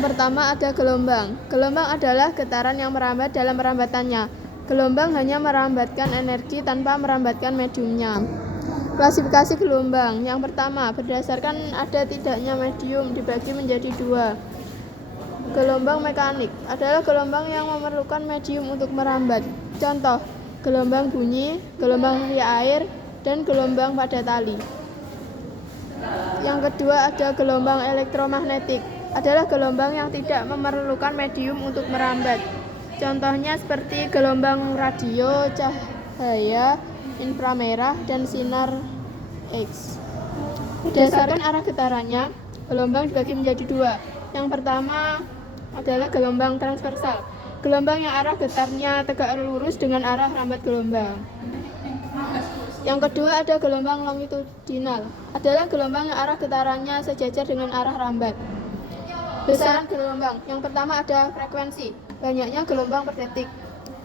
Yang pertama ada gelombang. Gelombang adalah getaran yang merambat dalam merambatannya. Gelombang hanya merambatkan energi tanpa merambatkan mediumnya. Klasifikasi gelombang. Yang pertama, berdasarkan ada tidaknya medium dibagi menjadi dua. Gelombang mekanik adalah gelombang yang memerlukan medium untuk merambat. Contoh, gelombang bunyi, gelombang via air, dan gelombang pada tali. Yang kedua ada gelombang elektromagnetik, adalah gelombang yang tidak memerlukan medium untuk merambat. Contohnya seperti gelombang radio, cahaya inframerah, dan sinar X. Berdasarkan arah getarannya, gelombang dibagi menjadi dua. Yang pertama adalah gelombang transversal, gelombang yang arah getarnya tegak lurus dengan arah rambat gelombang. Yang kedua ada gelombang longitudinal, adalah gelombang yang arah getarannya sejajar dengan arah rambat. Besaran gelombang. Yang pertama ada frekuensi, banyaknya gelombang per detik.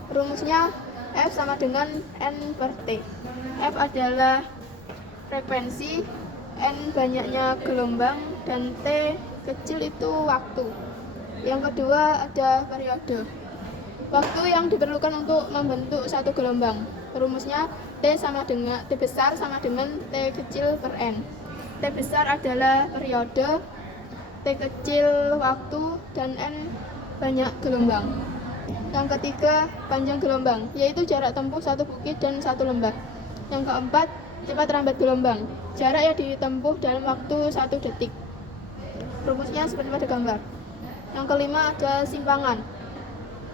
Rumusnya F sama dengan N per T. F adalah frekuensi, N banyaknya gelombang, dan T kecil itu waktu. Yang kedua ada periode, waktu yang diperlukan untuk membentuk satu gelombang. Rumusnya T besar sama dengan T kecil per N. T besar adalah periode, T kecil waktu, dan N banyak gelombang. Yang ketiga, panjang gelombang, yaitu jarak tempuh satu bukit dan satu lembah. Yang keempat, cepat rambat gelombang, jarak yang ditempuh dalam waktu 1 detik. Rumusnya seperti pada gambar. Yang kelima ada simpangan,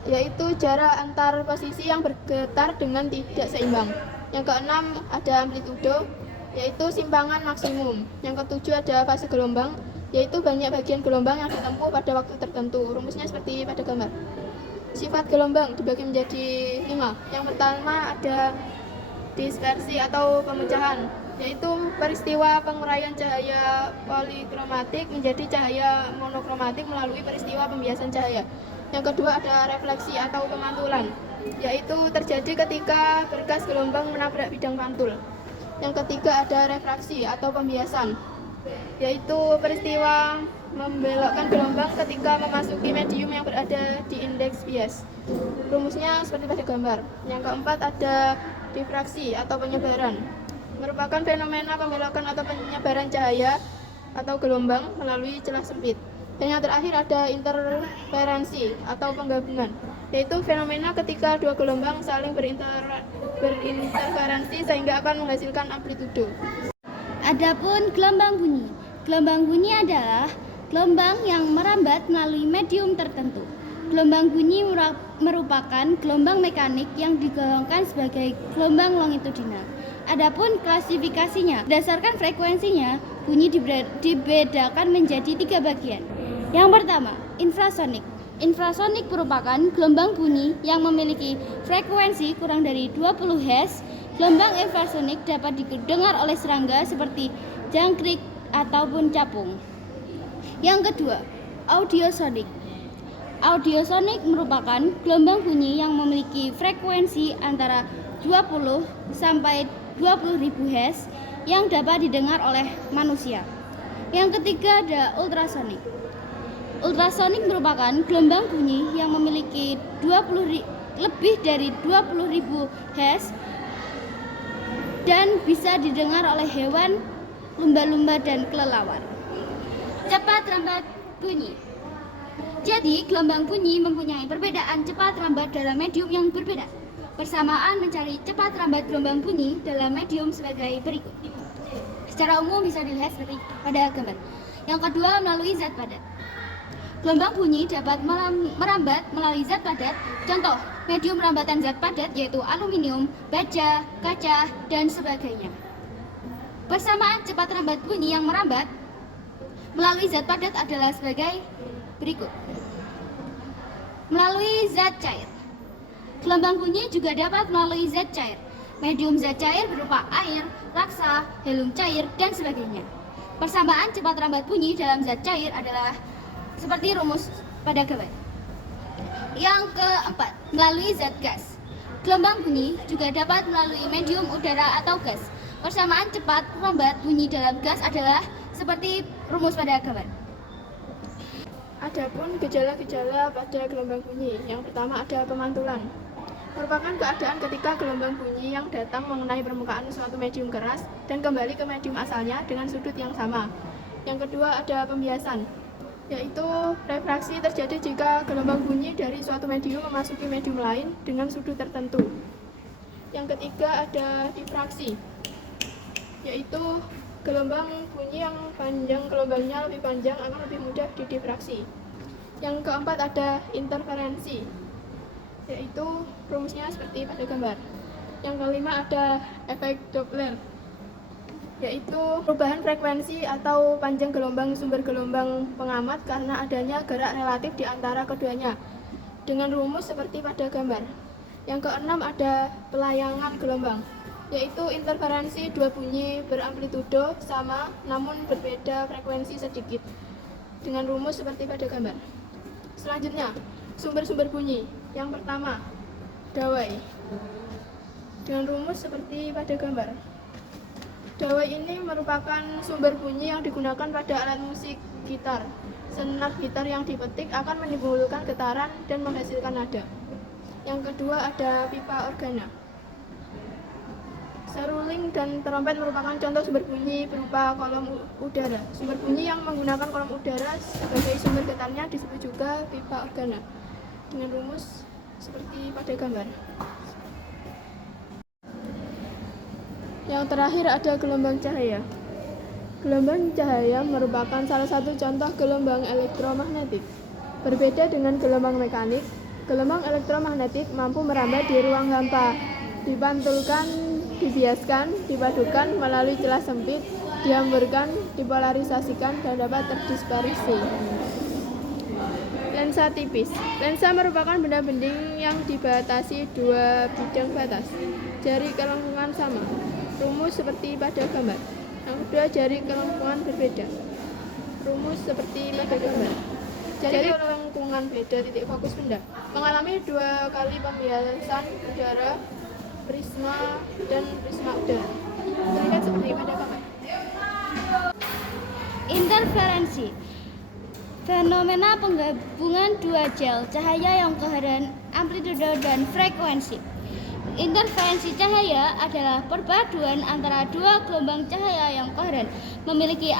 yaitu jarak antar posisi yang bergetar dengan tidak seimbang. Yang keenam ada amplitudo, yaitu simpangan maksimum. Yang ketujuh ada fase gelombang, yaitu banyak bagian gelombang yang ditempuh pada waktu tertentu. Rumusnya seperti pada gambar. Sifat gelombang dibagi menjadi 5. Yang pertama ada dispersi atau pemecahan, yaitu peristiwa penguraian cahaya polikromatik menjadi cahaya monokromatik melalui peristiwa pembiasan cahaya. Yang kedua ada refleksi atau pemantulan, yaitu terjadi ketika berkas gelombang menabrak bidang pantul. Yang ketiga ada refraksi atau pembiasan, yaitu peristiwa membelokkan gelombang ketika memasuki medium yang berada di indeks bias. Rumusnya seperti pada gambar. Yang keempat ada difraksi atau penyebaran, merupakan fenomena pembelokan atau penyebaran cahaya atau gelombang melalui celah sempit. Dan yang terakhir ada interferensi atau penggabungan, yaitu fenomena ketika dua gelombang saling berinterferensi sehingga akan menghasilkan amplitudo. Adapun gelombang bunyi. Gelombang bunyi adalah gelombang yang merambat melalui medium tertentu. Gelombang bunyi merupakan gelombang mekanik yang digolongkan sebagai gelombang longitudinal. Adapun klasifikasinya, berdasarkan frekuensinya, bunyi dibedakan menjadi 3 bagian. Yang pertama, infrasonik. Infrasonik merupakan gelombang bunyi yang memiliki frekuensi kurang dari 20 Hz. Gelombang infrasonik dapat didengar oleh serangga seperti jangkrik ataupun capung. Yang kedua, audiosonik. Audiosonik merupakan gelombang bunyi yang memiliki frekuensi antara 20 sampai 20.000 Hz yang dapat didengar oleh manusia. Yang ketiga ada ultrasonik. Ultrasonik merupakan gelombang bunyi yang memiliki lebih dari 20.000 Hz dan bisa didengar oleh hewan, lumba-lumba, dan kelelawar. Cepat rambat bunyi. Jadi, gelombang bunyi mempunyai perbedaan cepat rambat dalam medium yang berbeda. Persamaan mencari cepat rambat gelombang bunyi dalam medium sebagai berikut. Secara umum bisa dilihat seperti pada gambar. Yang kedua, melalui zat padat. Gelombang bunyi dapat merambat melalui zat padat. Contoh, medium rambatan zat padat yaitu aluminium, baja, kaca, dan sebagainya. Persamaan cepat rambat bunyi yang merambat melalui zat padat adalah sebagai berikut. Melalui zat cair. Gelombang bunyi juga dapat melalui zat cair. Medium zat cair berupa air, raksa, helium cair, dan sebagainya. Persamaan cepat rambat bunyi dalam zat cair adalah seperti rumus pada gambar. Yang keempat, melalui zat gas. Gelombang bunyi juga dapat melalui medium udara atau gas. Persamaan cepat rambat bunyi dalam gas adalah seperti rumus pada gambar. Adapun gejala-gejala pada gelombang bunyi, yang pertama ada pemantulan. Merupakan keadaan ketika gelombang bunyi yang datang mengenai permukaan suatu medium keras dan kembali ke medium asalnya dengan sudut yang sama. Yang kedua ada pembiasan, yaitu refraksi terjadi jika gelombang bunyi dari suatu medium memasuki medium lain dengan sudut tertentu. Yang ketiga ada difraksi, yaitu gelombang bunyi yang panjang gelombangnya lebih panjang akan lebih mudah didifraksi. Yang keempat ada interferensi, yaitu rumusnya seperti pada gambar. Yang kelima ada efek Doppler, yaitu perubahan frekuensi atau panjang gelombang sumber gelombang pengamat karena adanya gerak relatif di antara keduanya, dengan rumus seperti pada gambar. Yang keenam ada pelayangan gelombang, yaitu interferensi dua bunyi beramplitudo sama namun berbeda frekuensi sedikit, dengan rumus seperti pada gambar. Selanjutnya, sumber-sumber bunyi. Yang pertama, dawai, dengan rumus seperti pada gambar. Dawai ini merupakan sumber bunyi yang digunakan pada alat musik gitar. Senar gitar yang dipetik akan menimbulkan getaran dan menghasilkan nada. Yang kedua ada pipa organa. Seruling dan trompet merupakan contoh sumber bunyi berupa kolom udara. Sumber bunyi yang menggunakan kolom udara sebagai sumber getarnya disebut juga pipa organa, dengan rumus seperti pada gambar. Yang terakhir ada gelombang cahaya. Gelombang cahaya merupakan salah satu contoh gelombang elektromagnetik. Berbeda dengan gelombang mekanik, gelombang elektromagnetik mampu merambat di ruang hampa, dipantulkan, dibiaskan, dipadukan melalui celah sempit, dihamburkan, dipolarisasikan, dan dapat terdispersi. Lensa tipis. Lensa merupakan benda bending yang dibatasi dua bidang batas, jari kelengkungan sama. Rumus seperti pada gambar. Yang kedua, jari kelengkungan berbeda. Rumus seperti pada gambar. Jari kelengkungan beda titik fokus benda. Mengalami dua kali pembiasan udara, prisma dan prisma udara. Terlihat seperti pada gambar. Interferensi, fenomena penggabungan dua gel cahaya yang koheren, amplitudo dan frekuensi. Interferensi cahaya adalah perpaduan antara dua gelombang cahaya yang koheren, memiliki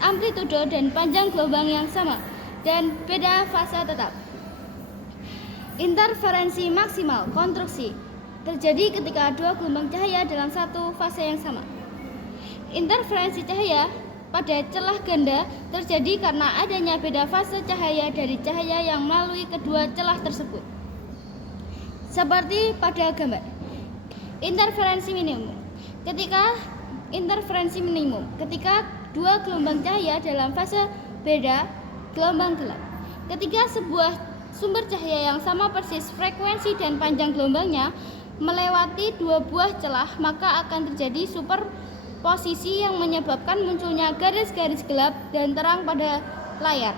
amplitudo dan panjang gelombang yang sama dan beda fase tetap. Interferensi maksimal, konstruksi, terjadi ketika dua gelombang cahaya dalam satu fase yang sama. Interferensi cahaya pada celah ganda terjadi karena adanya beda fase cahaya dari cahaya yang melalui kedua celah tersebut. Seperti pada gambar. Interferensi minimum. Ketika dua gelombang cahaya dalam fase beda gelombang gelap. Ketika sebuah sumber cahaya yang sama persis frekuensi dan panjang gelombangnya melewati dua buah celah, maka akan terjadi superposisi yang menyebabkan munculnya garis-garis gelap dan terang pada layar.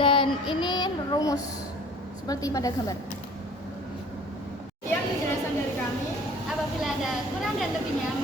Dan ini rumus seperti pada gambar. Sekian penjelasan dari kami. Apabila ada kurang dan lebihnya,